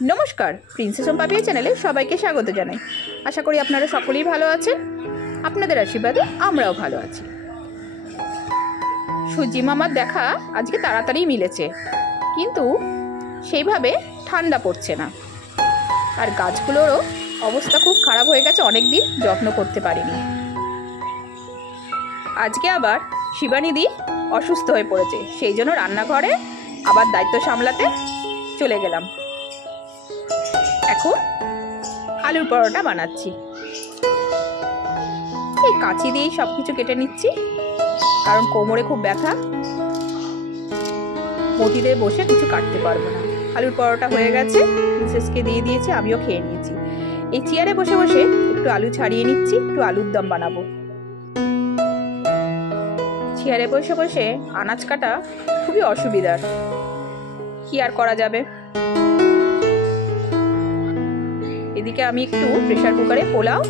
নমস্কার, princess of Papiya চ্যানেলে সবাইকে স্বাগত জানাই। আশা করি আপনারা সকলেই ভালো আছেন। আপনাদের আশীর্বাদে আমরাও ভালো আছি। সূর্যি মামার দেখা আজকে তাড়াতাড়ি মিলেছে, কিন্তু সেইভাবে ঠান্ডা পড়ছে না। আর গাছগুলোরও অবস্থা খুব খারাপ হয়ে গেছে, অনেক দিন যত্ন করতে পারিনি। আজকে আবার শিবানীদি অসুস্থ হয়ে পড়েছে, সেই জন্য রান্নাঘরে আবার দায়িত্ব সামলাতে চলে গেলাম। এখন আলুর পরোটা বানাচ্ছি। এই কাঁচি দিয়েই সব কিছু কেটে নিচ্ছি, কারণ কোমরে খুব ব্যথা, বটিতে বসে কিছু কাটতে পারবো না। আলুর পরোটা হয়ে গেছে, মিসেসকে দিয়ে দিয়েছি, আমিও খেয়ে নিয়েছি। এই চেয়ারে বসে বসে একটু আলু ছাড়িয়ে নিচ্ছি, একটু আলুর দম বানাবো। চেয়ারে বসে বসে আনাজ কাটা খুবই অসুবিধার, কি আর করা যাবে। এদিকে আমি একটু প্রেসার কুকারে পোলাও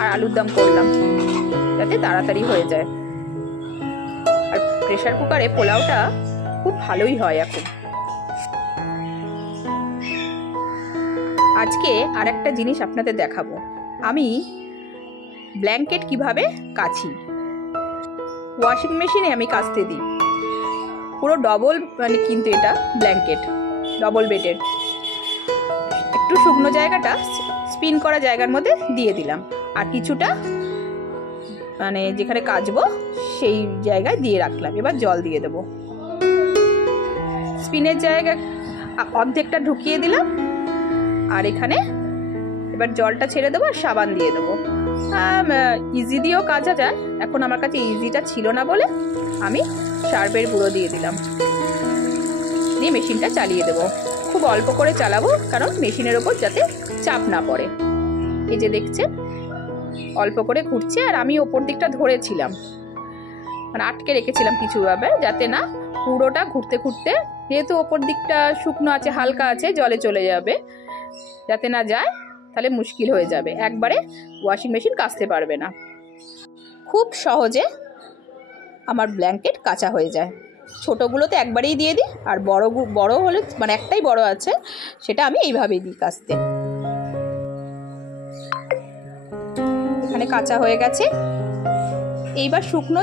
আর আলুর দম করলাম, যাতে তাড়াতাড়ি হয়ে যায়। আর প্রেসার কুকারে পোলাওটা খুব ভালোই হয় এখন। আজকে আর একটা জিনিস আপনাদের দেখাবো, আমি ব্ল্যাঙ্কেট কিভাবে কাচি। ওয়াশিং মেশিনে আমি কাচতে দিই, পুরো ডবল, মানে কিন্তু এটা ব্ল্যাঙ্কেট ডবল বেডের। একটু শুকনো জায়গাটা স্পিন করা জায়গার মধ্যে দিয়ে দিলাম, আর কিছুটা মানে যেখানে কাচবো সেই জায়গায় দিয়ে রাখলাম। এবার জল দিয়ে দেবো, স্পিনের জায়গা অর্ধেকটা ঢুকিয়ে দিলাম, আর এখানে এবার জলটা ছেড়ে দেবো আর সাবান দিয়ে দেবো। ইজি দিয়েও কাচা যায়, এখন আমার কাছে ইজিটা ছিল না বলে আমি সার্ফের গুঁড়ো দিয়ে দিলাম, দিয়ে মেশিনটা চালিয়ে দেবো। খুব অল্প করে চালাবো, কারণ মেশিনের ওপর যাতে চাপ না পড়ে। এই যে দেখছেন অল্প করে ঘুরছে, আর আমি ওপর দিকটা ধরেছিলাম, মানে আটকে রেখেছিলাম কিছুভাবে, যাতে না পুরোটা ঘুরতে ঘুরতে, যেহেতু ওপর দিকটা শুকনো আছে, হালকা আছে, জলে চলে যাবে, যাতে না যায়, তাহলে মুশকিল হয়ে যাবে, একবারে ওয়াশিং মেশিন কাচতে পারবে না। খুব সহজে আমার ব্ল্যাঙ্কেট কাচা হয়ে যায়। ছোটোগুলোতে একবারেই দিয়ে দিই, আর বড় হলে, মানে একটাই বড় আছে, সেটা আমি এইভাবেই দিই কাচতে। এখানে কাঁচা হয়ে গেছে। এইবার শুকনো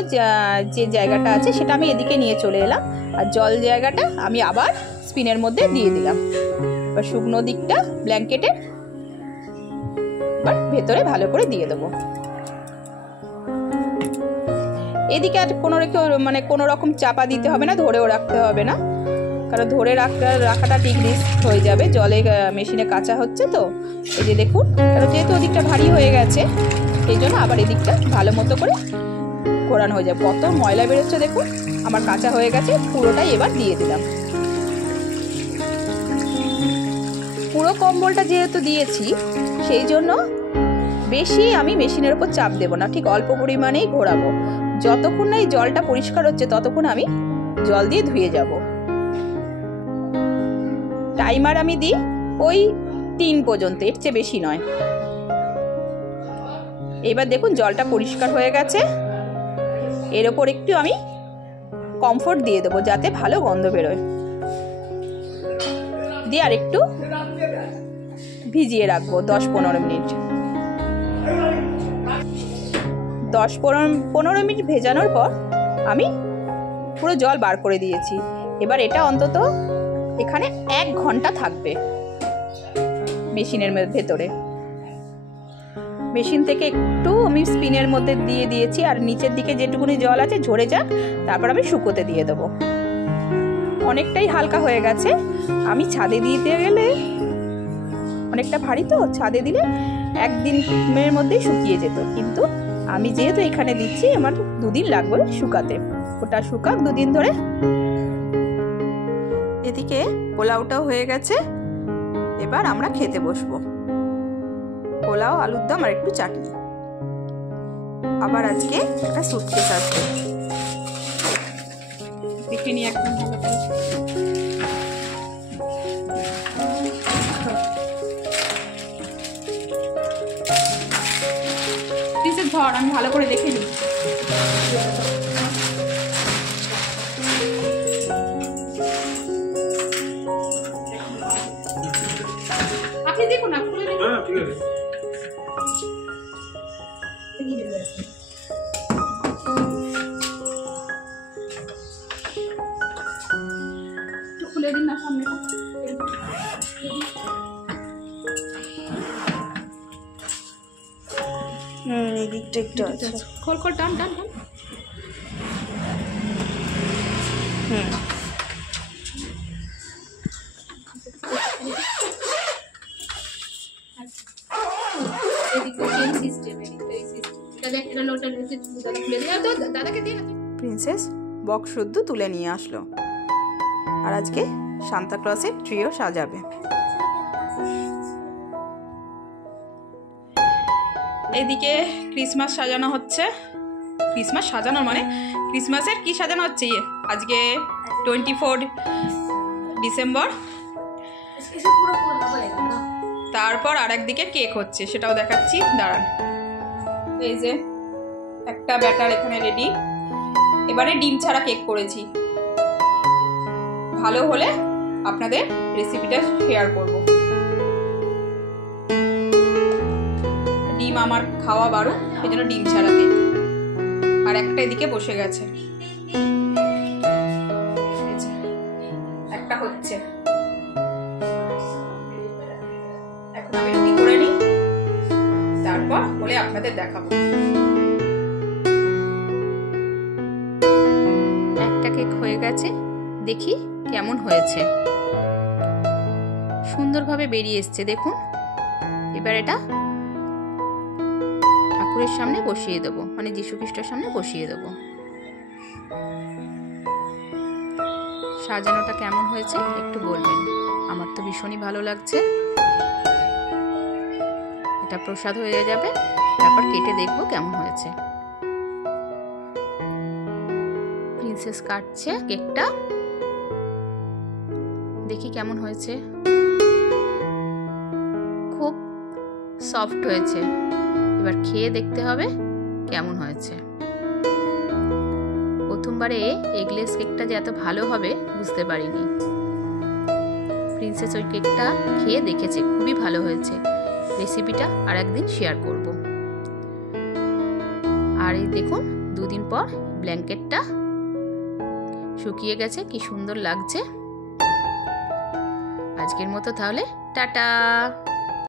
যে জায়গাটা আছে সেটা আমি এদিকে নিয়ে চলে এলাম, আর জল জায়গাটা আমি আবার স্পিনের মধ্যে দিয়ে দিলাম। এবার শুকনো দিকটা ব্ল্যাঙ্কেটের এবার ভেতরে ভালো করে দিয়ে দেবো। এদিকে আর কোনো রকম চাপা দিতে হবে না, ধরেও রাখতে হবে না, কারণ ধরে রাখাটা ঠিক রিস্ক হয়ে যাবে, জলে মেশিনে কাঁচা হচ্ছে তো। এই যে দেখুন, কারণ যেহেতু ওদিকটা ভারী হয়ে গেছে, সেই জন্য আবার এদিকটা ভালো মতো করে ঘোরানো হয়ে যাবে। কত ময়লা বেরোচ্ছে দেখুন। আমার কাঁচা হয়ে গেছে, পুরোটাই এবার দিয়ে দিলাম। পুরো কম্বলটা যেহেতু দিয়েছি, সেই জন্য বেশি আমি মেশিনের উপর চাপ দেবো না, ঠিক অল্প পরিমাণেই ঘোরাবো। যতক্ষণ না এই জলটা পরিষ্কার হচ্ছে, ততক্ষণ আমি জল দিয়ে ধুয়ে যাব। টাইমার আমি দিই ওই 3 পর্যন্ত, এর চেয়ে বেশি নয়। এবার দেখুন জলটা পরিষ্কার হয়ে গেছে। এর ওপর একটু আমি কমফোর্ট দিয়ে দেবো, যাতে ভালো গন্ধ বেরোয়, দিয়ে আর একটু ভিজিয়ে রাখবো 10-15 মিনিট। 10-15 মিনিট ভেজানোর পর আমি পুরো জল বার করে দিয়েছি। এবার এটা অন্তত এখানে 1 ঘন্টা থাকবে মেশিনের ভেতরে। মেশিন থেকে একটু আমি স্পিনের মধ্যে দিয়ে দিয়েছি, আর নিচের দিকে যেটুকুনি জল আছে ঝরে যাক, তারপর আমি শুকোতে দিয়ে দেবো। অনেকটাই হালকা হয়ে গেছে। আমি ছাদে দিতে গেলে অনেকটা ভারী তো, ছাদে দিলে 1 দিনের মধ্যেই শুকিয়ে যেত, কিন্তু আমি যেহেতু এখানে দিচ্ছি, আমার 2 দিন লাগবে শুকাতে। ওটা শুকাক 2 দিন ধরে। এদিকে পোলাওটাও হয়ে গেছে, এবার আমরা খেতে বসবো। পোলাও, আলুর দম আর একটু চাটনি। আবার আজকে একটা সুটকেস আসবে, দেখে নিই একদম ভালো করে। ধর, আমি ভালো করে দেখে নিই। দিকটা একটু আছে। খোল খোল, টান টান টান। প্রিন্সেস বক্স শুদ্ধ তুলে নিয়ে আসলো, আর আজকে সান্তা ক্লসের ট্রিও সাজাবে। এদিকে ক্রিসমাস সাজানো হচ্ছে। ক্রিসমাস সাজানো মানে ক্রিসমাসের কি সাজানো হচ্ছে? আজকে 24 ডিসেম্বর। তারপর আর একদিকে কেক হচ্ছে, সেটাও দেখাচ্ছি, দাঁড়ান। এই যে একটা ব্যাটার এখানে রেডি। এবারে ডিম ছাড়া কেক করেছি, ভালো হলে আপনাদের রেসিপিটা শেয়ার করব। ডিম আমার খাওয়া বারণ, সেই জন্য ডিম ছাড়া কেক। আর একটা এদিকে বসে গেছে, একটা হচ্ছে। এখন আমি রুটি করে নিই, তারপর বলে আপনাদের দেখাবো। একটা কেক হয়ে গেছে, দেখি কেমন হয়েছে। সুন্দরভাবে বেরিয়ে এসছে, দেখুন। এবার এটা ঠাকুরের সামনে বসিয়ে দেবো, মানে যীশু খ্রিস্টের সামনে বসিয়ে দেবো। সাজানোটা কেমন হয়েছে একটু বলবেন, আমার তো ভীষণই ভালো লাগছে। এটা প্রসাদ হয়ে যাবে, তারপর কেটে দেখবো কেমন হয়েছে। প্রিন্সেস কাটছে কেকটা, দেখি কেমন হয়েছে। খুব সফট হয়েছে, এবার খেয়ে দেখতে হবে কেমন হয়েছে। প্রথমবারে এগলেস কেকটা যে এত ভালো হবে বুঝতে পারিনি। প্রিন্সেস ওই কেকটা খেয়ে দেখেছে, খুবই ভালো হয়েছে। রেসিপিটা আর একদিন শেয়ার করব। আর এই দেখুন, 2 দিন পর ব্ল্যাঙ্কেটটা শুকিয়ে গেছে, কি সুন্দর লাগছে। আজকের মতো তাহলে টাটা।